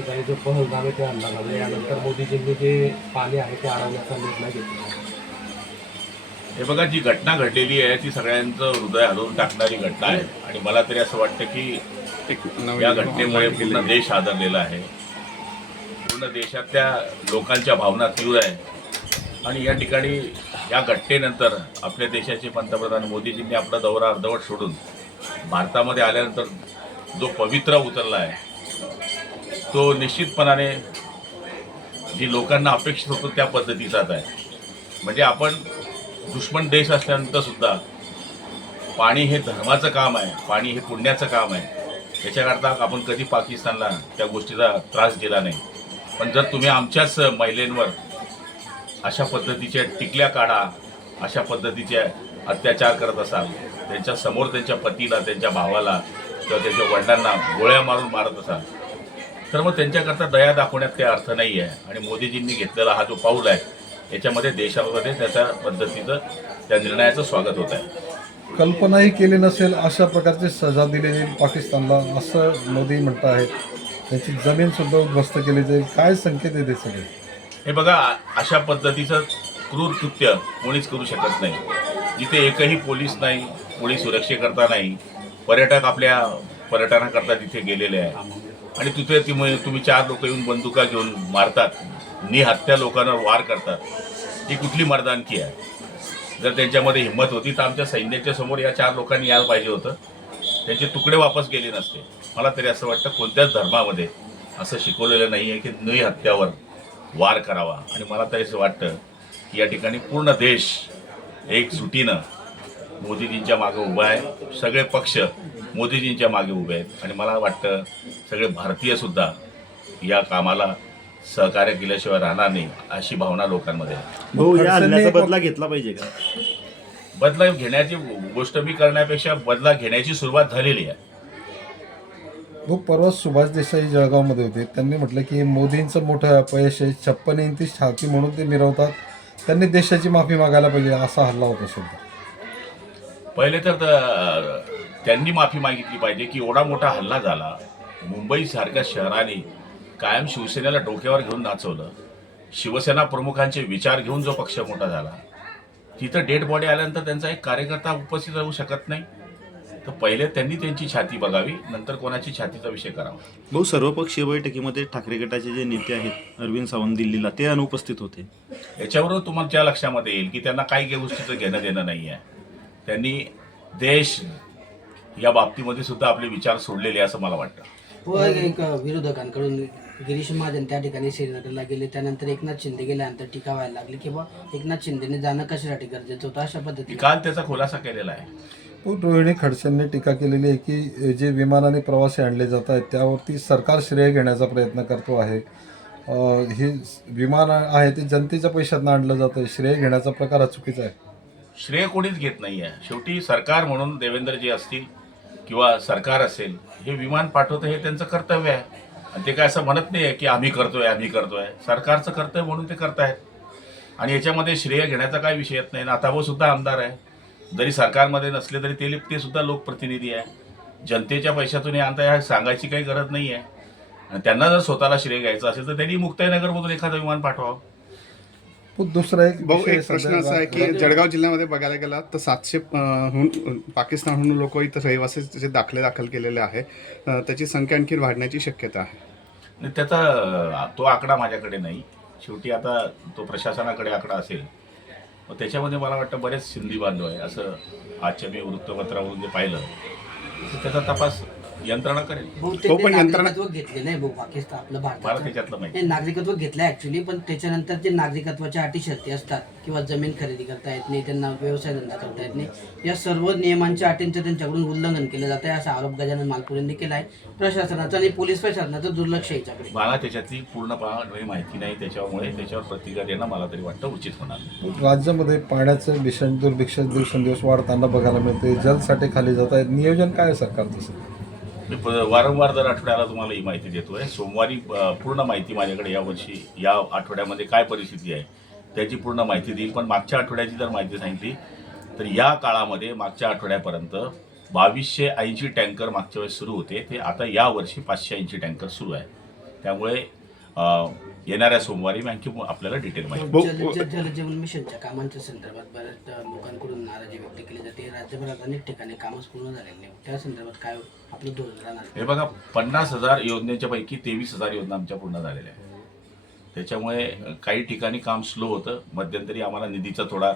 ठिकाणी जो पहलगाम आहे ते हल्ला झाला, यानंतर मोदीजींनी जे पाणी आहे ते अडवण्याचा निर्णय घेतला. हे बघा, जी घटना घडलेली आहे ती सगळ्यांचं हृदय हलवून टाकणारी घटना आहे आणि मला तरी असं वाटतं की या घटनेमुळे पूर्ण देश हादरलेला आहे. पूर्ण देशातल्या लोकांच्या भावना तीव्र आहे आणि या ठिकाणी या घटनेनंतर आपल्या देशाचे पंतप्रधान मोदीजींनी आपला दौरा अर्धवट सोडून भारतामध्ये आल्यानंतर जो पवित्रा उतरला आहे तो निश्चितपणाने जी लोकांना अपेक्षित होतं त्या पद्धतीचाच आहे. म्हणजे आपण दुश्मन देश असल्यानंतर सुद्धा पाणी हे धर्माचं काम आहे, पाणी हे पुण्याचं काम आहे. याच्याकरता आपण कधी पाकिस्तानला त्या गोष्टीचा त्रास दिला नाही. पण जर तुम्ही आमच्याच महिलांवर अशा पद्धतीच्या टिकल्या काढा, अशा पद्धतीचे अत्याचार करत असाल, त्यांच्या समोर त्यांच्या पतीला, त्यांच्या भावाला किंवा त्यांच्या वडिलांना गोळ्या मारून मारत असाल, तर मग त्यांच्याकरता दया दाखवण्यात काही अर्थ नाही आहे. आणि मोदीजींनी घेतलेला हा जो पाऊल आहे याच्यामध्ये देशामध्ये त्याच्या पद्धतीचं त्या निर्णयाचं स्वागत होत आहे. कल्पनाही केली नसेल अशा प्रकारची सजा दिली जाईल पाकिस्तानला, असं मोदी म्हणत आहेत. त्यांची जमीनसुद्धा उद्ध्वस्त केली जाईल. काय संकेत आहे ते सगळे? हे बघा, अशा पद्धतीचं क्रूर कृत्य कोणीच करू शकत नाही. जिथे एकही पोलीस नाही, कोणी सुरक्षेकरता नाही, पर्यटक आपल्या पर्यटनाकरता तिथे गेलेले आहे आणि तिथे तुम्ही 4 लोक येऊन बंदुका घेऊन मारतात, निहत्या लोकांवर वार करतात. ही कुठली मर्दानकी आहे? जर त्यांच्यामध्ये हिंमत होती तर आमच्या सैन्याच्या समोर या 4 लोकांनी यायला पाहिजे होतं. त्यांचे तुकडे वापस गेले नसते. मला तरी असं वाटतं कोणत्याच धर्मामध्ये असं शिकवलेलं नाही आहे की निहत्यावर वार करावा. आणि मला तरी असं वाटतं की या ठिकाणी पूर्ण देश एकजुटीनं मोदीजींच्या मागे उभा आहे. सगळे पक्ष मोदीजींच्या मागे उभे आहेत आणि मला वाटतं सगळे भारतीयसुद्धा या कामाला सहकार्य केल्याशिवाय राहणार नाही, अशी भावना लोकांमध्ये आहे. भाऊ, या हल्ल्याचा बदला घेतला पाहिजे का? बदला घेण्याची गोष्ट मी करण्यापेक्षा बदला घेण्याची सुरुवात झालेली आहे. हो, परवा सुभाष देसाई जळगावमध्ये होते. त्यांनी म्हटलं की मोदींचं मोठं अपयश आहे, 56 इंची छाती म्हणून ते मिरवतात, त्यांनी देशाची माफी मागायला पाहिजे, असा हल्ला होता सुद्धा. पहिले तर त्यांनी माफी मागितली पाहिजे की एवढा मोठा हल्ला झाला. मुंबईसारख्या शहराने कायम शिवसेनेला डोक्यावर घेऊन नाचवलं. शिवसेना प्रमुखांचे विचार घेऊन जो पक्ष मोठा झाला, तिथं डेड बॉडी आल्यानंतर त्यांचा एक कार्यकर्ता उपस्थित राहू शकत नाही. तर पहिले त्यांनी त्यांची छाती बघावी, नंतर कोणाची छातीचा विषय करावा. भाऊ, सर्वपक्षीय बैठकीमध्ये ठाकरे गटाचे जे नेते आहेत अरविंद सावंत दिल्लीला, ते अनुपस्थित होते. याच्यावरून तुमच्या लक्षामध्ये येईल की त्यांना काही गोष्टीचं घेणं देणं नाही आहे. त्यांनी देश या बाबतीमध्ये सुद्धा आपले विचार सोडलेले असं मला वाटतं. व एक विरोधकांकडून गिरीश महाजन त्या ठिकाणी श्रीनगरला गेले, त्यानंतर एकनाथ शिंदे गेल्यानंतर टीका व्हायला लागली की बा एकनाथ शिंदेने जाणं कशासाठी गरजेचं होतं, अशा पद्धतीने काल त्याचा खुलासा केलेला आहे. रोहिणी खडसेंनी टीका केलेली आहे की जे विमानाने प्रवासी आणले जात आहेत त्यावरती सरकार श्रेय घेण्याचा प्रयत्न करतो आहे. हे विमान आहे ते जनतेच्या पैशातनं आणलं जातं, श्रेय घेण्याचा प्रकार हा चुकीचा आहे. श्रेय कोणीच घेत नाही आहे. शेवटी सरकार म्हणून देवेंद्रजी असतील किंवा सरकार असेल, हे विमान पाठवतं हे त्यांचं कर्तव्य आहे आणि ते काय असं म्हणत नाही आहे की आम्ही करतोय. सरकारचं कर्तव्य म्हणून ते करतायत आणि याच्यामध्ये श्रेय घेण्याचा काही विषय येत नाही. नाथाभाऊ सुद्धा आमदार आहे, जरी सरकारमध्ये नसले तरी ते सुद्धा लोकप्रतिनिधी आहे. जनतेच्या पैशातून हे आणता हे सांगायची काही गरज नाही आहे. आणि त्यांना जर स्वतःला श्रेय घ्यायचं असेल तर त्यांनी मुक्ताईनगरमधून एखादं विमान पाठवावं. दुसरा एक भाऊ, विषय एक प्रश्न असा आहे की जळगाव जिल्ह्यामध्ये बघायला गेला तर 700 पाकिस्तानहून लोक इथं रहिवासी दाखले दाखल केलेले आहे, त्याची संख्या आणखी वाढण्याची शक्यता आहे. आणि त्याचा तो आकडा माझ्याकडे नाही. शेवटी आता तो प्रशासनाकडे आकडा असेल. मग त्याच्यामध्ये मला वाटतं बरेच सिंधी बांधव आहे, असं आजच्या मी वृत्तपत्रावरून जे पाहिलं तर त्याचा तपास यंत्रणा करेल. बहुतेक ते नागरिकत्व घेतले नाही भाऊ पाकिस्तान आपलं मला भारताचं. त्याच्यातलं माहिती. हे नागरिकत्व घेतलंय ऍक्च्युली, पण त्याच्यानंतर जे नागरिकत्वाच्या अटी शर्ती असतात किंवा जमीन खरेदी करता येत नाही, त्यांना व्यवसाय धंदा करता येत नाही, या सर्व नियमांच्या अटींचं त्यांच्याकडून उल्लंघन केलं जात आहे, असा आरोप गजानन मालपुरेंनी केला आहे. प्रशासनाचं आणि पोलीस प्रशासनाचं दुर्लक्ष याच्याकडे. मला त्याच्यातली पूर्णपणे माहिती नाही, त्याच्यामुळे त्याच्यावर प्रतिक्रिया देणं मला तरी वाटतं उचित होणार नाही. राज्यामध्ये पाण्याचं भीषण दुर्भिक्ष दिवसेंदिवस वाढताना बघायला मिळते. जलसाठे खाली जात आहेत. नियोजन काय आहे सरकारचं? मी वारंवार दर आठवड्याला तुम्हाला ही माहिती देतोय. सोमवारी पूर्ण माहिती माझ्याकडे यावर्षी या आठवड्यामध्ये काय परिस्थिती आहे त्याची पूर्ण माहिती देईल. पण मागच्या आठवड्याची जर माहिती सांगितली तर या काळामध्ये मागच्या आठवड्यापर्यंत 2280 टँकर मागच्या वेळेस सुरू होते, ते आता यावर्षी 580 टँकर सुरू आहे. त्यामुळे येणाऱ्या सोमवारी मी आणखी आपल्याला डिटेल माहिती जलजीवन मिशनच्या कामांच्या संदर्भात बऱ्याच लोकांकडून नाराजी व्यक्त केली जाते. राज्यभरात अनेक ठिकाणी कामच पूर्ण झालेली नाही. त्या संदर्भात काय आपलं धोरण राहणार? हे बघा, 50,000 योजनेच्या पैकी 23,000 योजना आमच्या पूर्ण झालेल्या आहेत. त्याच्यामुळे काही ठिकाणी काम स्लो होतं. मध्यंतरी आम्हाला निधीचा थोडा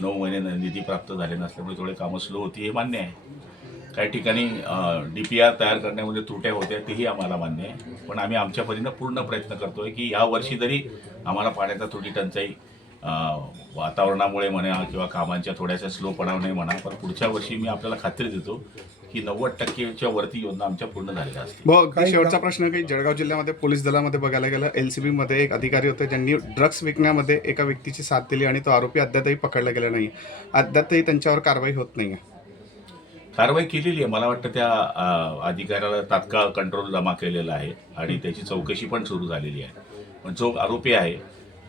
9 महिने निधी प्राप्त झाले नसल्यामुळे थोडे कामं स्लो होती, हे मान्य आहे. काही ठिकाणी DPR तयार करण्यामध्ये त्रुट्या होत्या, तेही आम्हाला मान्य आहे. पण आम्ही आमच्या परीनं पूर्ण प्रयत्न करतोय की या वर्षी जरी आम्हाला पाण्याचा थोडी टंचाई वातावरणामुळे म्हणा किंवा कामांच्या थोड्याशा स्लोपणामुळे म्हणा, पण पुढच्या वर्षी मी आपल्याला खात्री देतो की 90%च्या वरती योजना आमच्या पूर्ण झालेल्या असतील. अगदी शेवटचा प्रश्न की जळगाव जिल्ह्यामध्ये पोलीस दलामध्ये बघायला गेलं LCB मध्ये एक अधिकारी होते ज्यांनी ड्रग्स विकण्यामध्ये एका व्यक्तीची साथ दिली आणि तो आरोपी अद्यापही पकडला गेला नाही. अद्यापही त्यांच्यावर कारवाई होत नाही आहे. कारवाई केलेली आहे. मला वाटतं त्या अधिकाऱ्याला तात्काळ कंट्रोल जमा केलेला आहे आणि त्याची चौकशी पण सुरू झालेली आहे. पण जो आरोपी आहे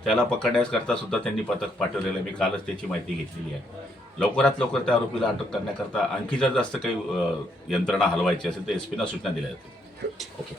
त्याला पकडण्याकरता सुद्धा त्यांनी पथक पाठवलेलं आहे. मी कालच त्याची माहिती घेतलेली आहे. लवकरात लवकर त्या आरोपीला अटक करण्याकरता आणखी जर जास्त काही यंत्रणा हलवायची असेल तर SP ना सूचना दिल्या जातील. ओके.